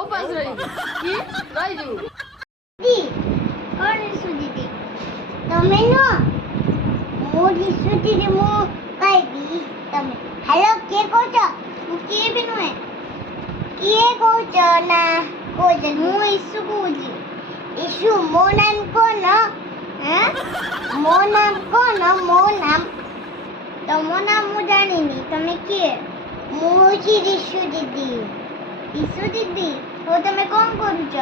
ଉପାସ ରହିବୁ କି ରହିଯିବୁ। ଦିଦି କଣ ରିସୁ ଦିଦି ତମେ ନୁହଁ ମୁଁ ରିସୁ ଦିଦି ମୁଁ କହିବି ତମେ ହ୍ୟାଲୋ କିଏ କହୁଛ ମୁଁ କିଏ ବି ନୁହେଁ କିଏ କହୁଛ ନା କହୁଛ ମୁଁ ଇସୁ କହୁଛି ଇସୁ ମୋ ନାମ କଣ ମୋ ନାମ କଣ ମୋ ନାମ ତମ ନାମ ମୁଁ ଜାଣିନି ତମେ କିଏ ମୁଁ ହଉଛି ରିସୁ ଦିଦି ହଉ ତମେ କଣ କରୁଛ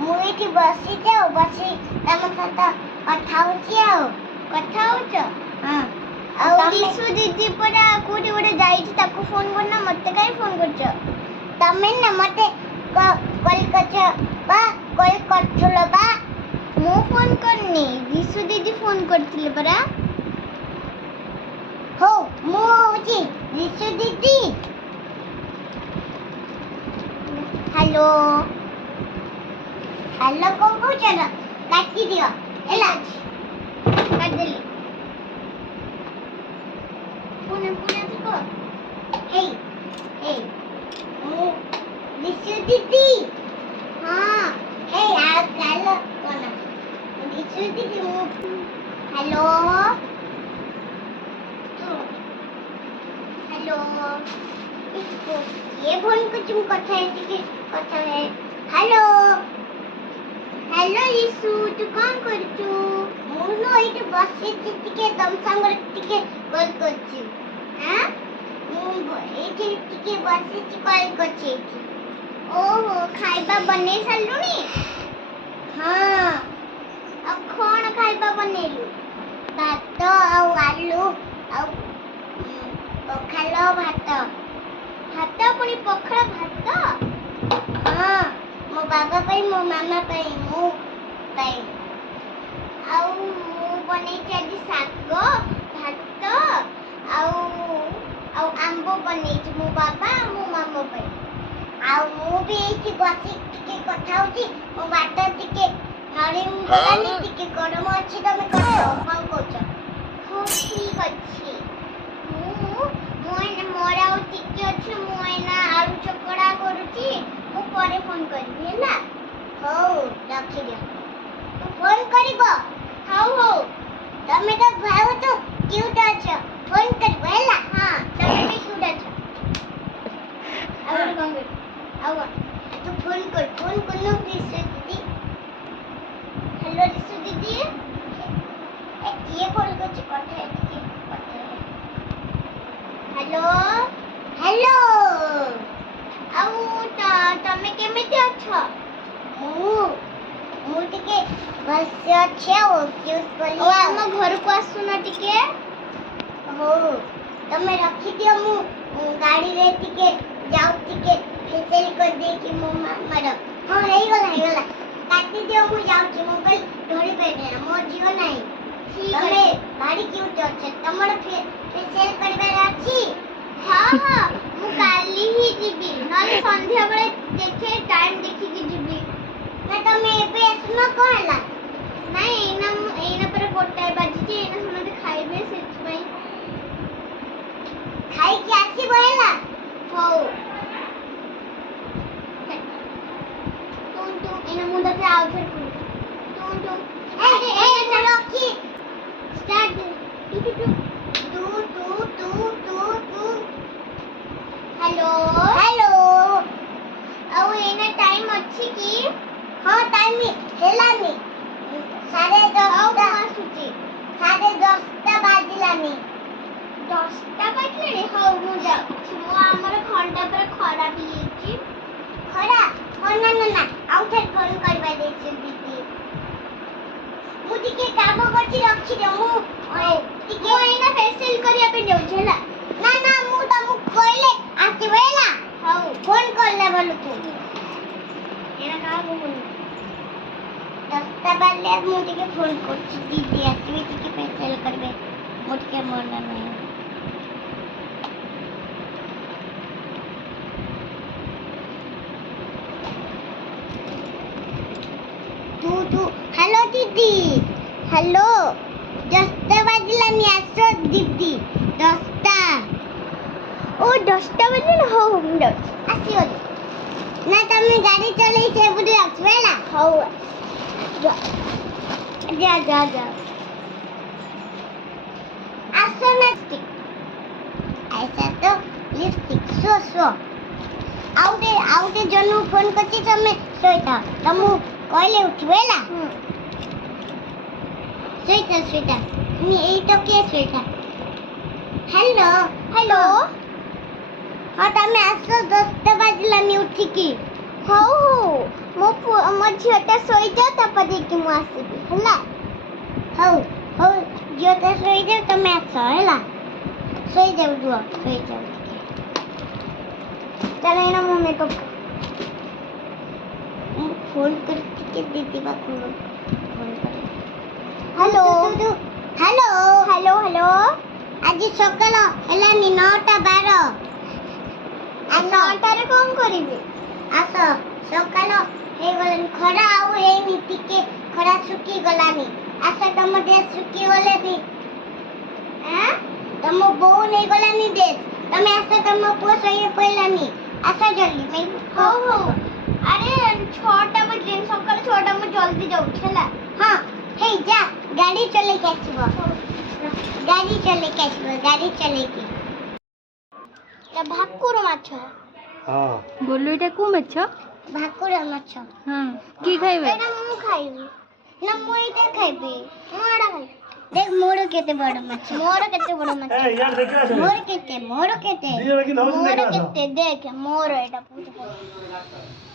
ମୁଁ ଏଠି ବସିଛି ଆଉ ବସି ତମ ସହିତ କଥା ହଉଛି ହଁ ଆଉ ରିସୁ ଦିଦି ପରା କୋଉଠି ଗୋଟେ ଯାଇଛି ତାକୁ ଫୋନ କରନା ମତେ କାଇଁ ଫୋନ କରୁଛ ତମେ ନା ମତେ କଲ୍ କରିଥିଲ ବା ମୁଁ ଫୋନ କରିନି ରିସୁ ଦିଦି ଫୋନ କରିଥିଲେ ପରା ହଉ ମୁଁ ହଉଛି ରିସୁ ଦିଦି ହ୍ୟାଲୋ କଣ କହୁଛ ନା କାଟିଦିଅ ହେଲା କାଟିଦେଲି ପୁଣି ଆସିବ ହେଇ ମୁଁ ରିସୁ ଦିଦି ହଁ ହେଇ ହ୍ୟାଲୋ କଣ ରିସୁ ଦିଦି ମୁଁ ହ୍ୟାଲୋ ये फोन को तुम कथा है हेलो यीशु तू कौन करछु मुनो एठी बसि टिके तम संग टिके कॉल करछु हां मु एठी टिके बसि कॉल करछि ओहो खाइबा बने सालुनी हां अब कोन खाइबा बनेलु भात आलू पखालो भात पुणी पखाल भात हाँ मो बाबा पाई मो मामा पाई मु पाई आउ मु बनै आज साग भात आउ आंबो बनै मो बाबा मो मामा पाई आउ मु भी एठी बसी टिके कथा होची मो बाटा टिके नड़ी गलानी टिके गरम अछि तमे कहो कोन कोच हो ठीक अछि मोर आउ टिके अछि मु एना आलू चकड़ा करूची मु परे फोन करबी हैला हो रखि दियो तू फोन करिबो हो तमे तो भाउ तो क्यूट अछ फोन करबो हैला हां तमे भी क्यूट अछ और कोन तू फोन करनो रिसु दीदी हेलो रिसु दीदी ए किए फोन करछ कथा हेलो आउ तमे केमिति अछ मु टिके बस अच्छे हो क्यूट बोली ओ हम घर को आसुना टिके हो तमे रखि दियो मु गाड़ी रे टिके जाउ टिके फेसियल कर दे कि मो मामर हां हेई गला काटी दियो मु जाउ छी मो कल ढोड़ी पे मो जियो नाही ठीक है गाड़ी क्यूट अच्छे तमर फेसियल करबे अछि हां मु काली ही जीबी नले संध्या बेले देखे टाइम देखि कि जीबी ना तमे एबे असनो कहला नाही एना पर गोटाय बाजी जे एना समते खाइबे सेच पई खाई कि आसी बहेला हो तू एना मुंडा से आउ फिर तू ए चलो की स्टार्ट तू हेलो आउ एना टाइम अछि की हां टाइम हेलानी 10:30 आसुची 10:30 बाजिलानी 10टा बाजिलानी हाउ मु जा मु हमर घंटा पर खराब हिची खरा ना आउ फिर फोन करबा देछि दीदी मु टिके काम करछि रखि दे मु टिके एना फेसियल करिया पे जाउ छला ना मु तमु कहले आछि बेला हाउ फोन करले बोलु तू एना का बोलु 10टा बाले मु टिके फोन करछि दीदी आछि टिके फेसियल करबे मु टिके मन नहीं तू हेलो दीदी हेलो 10टा बाजिलानी आसो दीदी 10टा ओ 10टा बजे हो आसी गली ନା ତମେ ଗାଡି ଚଲେଇ ସେପଟେ ଆସିବ ହେଲା ହଉ ଯା ଯା ଯା ଆସ ନା ऐसा तो लिपस्टिक सो आउटे जनु फोन करछि तमे सोइता तमु कहले उठबे ला सोइता नी एई तो के सोइता हेलो हेलो हां तमे आसो 10 बजला नी उठी की हो मो झियोटा सोइजा तपदे की मु आसीबी हला हो झियोटा सोइजा तमे आसो हला सोई जाओ चलो ना मु मेकअप फोन करके दीदी का फोन कर हेलो आज सकाळ हेलानी 9:12 आ 9:00 रे कोन करिवे आस सकाळ हे गलन खरा आउ हे नीति के खरा सुकी गलानी आसा तम दे सुकी गले दी हैं तम बो नहीं गलानी दे तमे आसा तम पुआ सही पहिलानी आसा जल्दी मैं हो अरे 6टा बजे सकाळ 6टा में जल्दी जाऊ छला हां हे जा गाड़ी चले के आछबो गाड़ी चले के ता भाकुर माछ हां बोलु एटा को माछ भाकुर माछ हां की खाइबे एटा मु खाइबी ना मु एटा खाइबी मोड़ा खाइ देख मोड़ केते बड़ माछ ए यार देख रहा है मोड़ केते दियो लेकिन हम देख रहा केते देख मोर एटा पूछ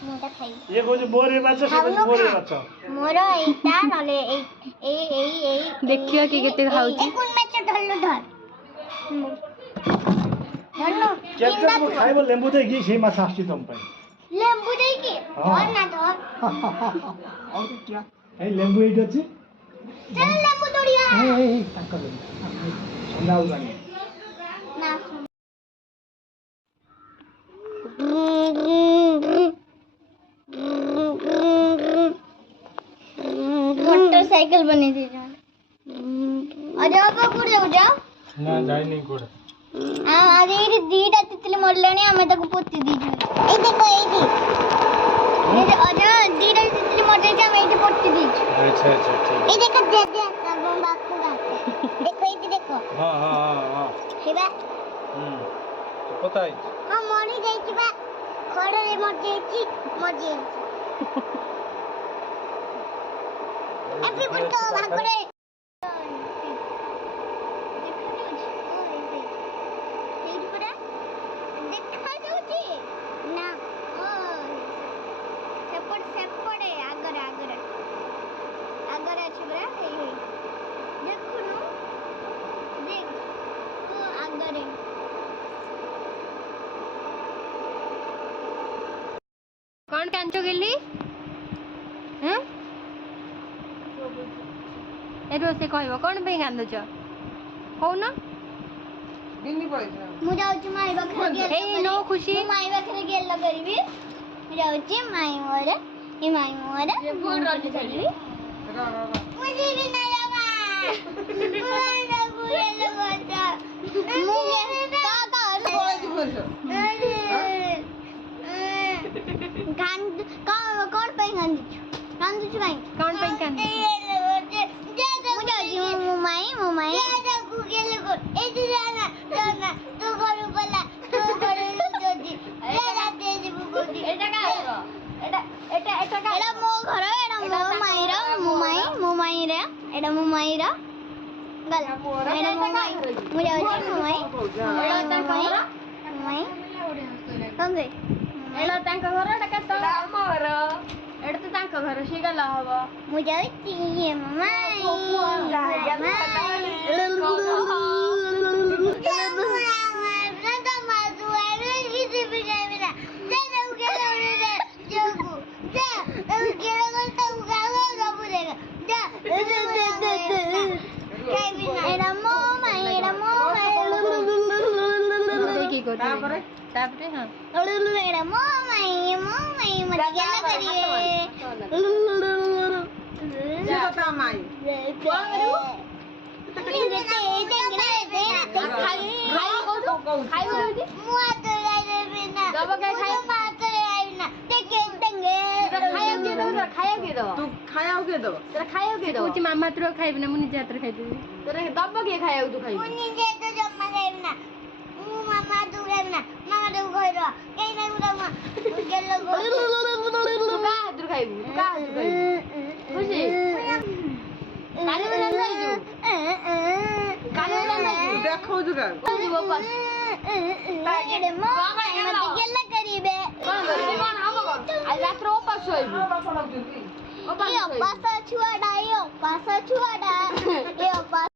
मोटा खाइ ये को जे मोरे माछ से मोरे माछ मोर एटा नले ए देखियो की केते खाउची कोन माछ धरलो धर धरलो केते को खाइबो लेंबू दे की से माछ आछि तम पई लेंबू दे की धर ना धर और क्या ए लेंबू एट अछि चल लेंबू तोड़िया ए ताका सुनाउ गानी ना मोटरसाइकिल बनी थी अरे अब कुड़ जाओ ना जाई नहीं कोड अरे ये दीटा तितली मरलानी हमें तक पोती दीजु ए देखो ए अरे दीटा तितली मर जाई हमें एते पोती दीजु अच्छा ठीक ए देखो दे सब बाकू गा देखो ए देखो हां हेबा तो पता है हां मरी जाई छी बा खड़रे मर जाई अभी बुतो भागरे कौन कांचो गेली हैं एरो से कहबो कोन पे कांदुच हो ना दिल्ली पळै मु जाउची माई बखरे गेल हे नो खुशी माई बखरे गेल करबी मु जाउची माई मोरे ई माई मोरे ये बोल रही थी मुझे भी ना लगा मुझे बुरे लगता मुझे का गान कौन पे गांदू भाई कौन पे कांदू मुमाई जा गूगल को ए जाना तू करू बला तू करू जोजी ए राते जे बुगोदी एटा का एटा का एड़ा मो घर एड़ा मो माईरा मुमाई रे एड़ा मुमाई रा गल एड़ा मुमाई मुझे होची मुमाई एड़ा मुमाई समझे एड़ा तांका घर एटा का तो हमर एड़ा तो तांका घर से गला हबो मुझे होची ये मुमाई तापरे हां एड़ा मोमाई मत गेला करिए जेता माई खाइबो मुआ तो खाइबो କିଏ ଦବ ତୋର ଖାଇବାକୁ କିଏ ଦବ ତୁ ଖାଇବାକୁ କିଏ ଦବ ତୋର ଖାଇବାକୁ କିଏ ଦବ କହୁଛି ମାମା ହାତରୁ ଖାଇବି ନା ମୁଁ ନିଜେ ହାତରେ ଖାଇଦେବି ତୋର ଦବ କିଏ ଖାଇବାକୁ ତୁ ଖାଇବୁ ମୁଁ ନିଜେ ତ ଜମା ଖାଇବି ନା ମୁଁ ମାମା ତୁ ଖାଇବି ନା ମାମା ତୁ ଖାଇବ କେହି ଖାଇବୁ ନା ମୁଁ ଗେଲ ତୁ କାହା ହାତରୁ ଖାଇବୁ ତୁ କାହା ହାତରୁ ଖାଇବୁ ଖୁସି କାଲି ବେলা ଯାଇଛୁ କାଲି ବେଲା ଯାଇଛୁ ଦେଖଉଛୁ କାହାକୁ ଯିବ ଉପାସ ମତେ ଗେଲ କରିବେ କଣ କରିବି କଣ ହବ କଣ ଆଜି ରାତିରେ ଉପାସ ଶୋଇବୁ ବାପା ଡାକୁଛନ୍ତି ଉପାସ ଶୋଇବୁ ଅପାସ ଛୁଆଟା ଏ ଅପାସ ଛୁଆଟା ଏ ଅପାସ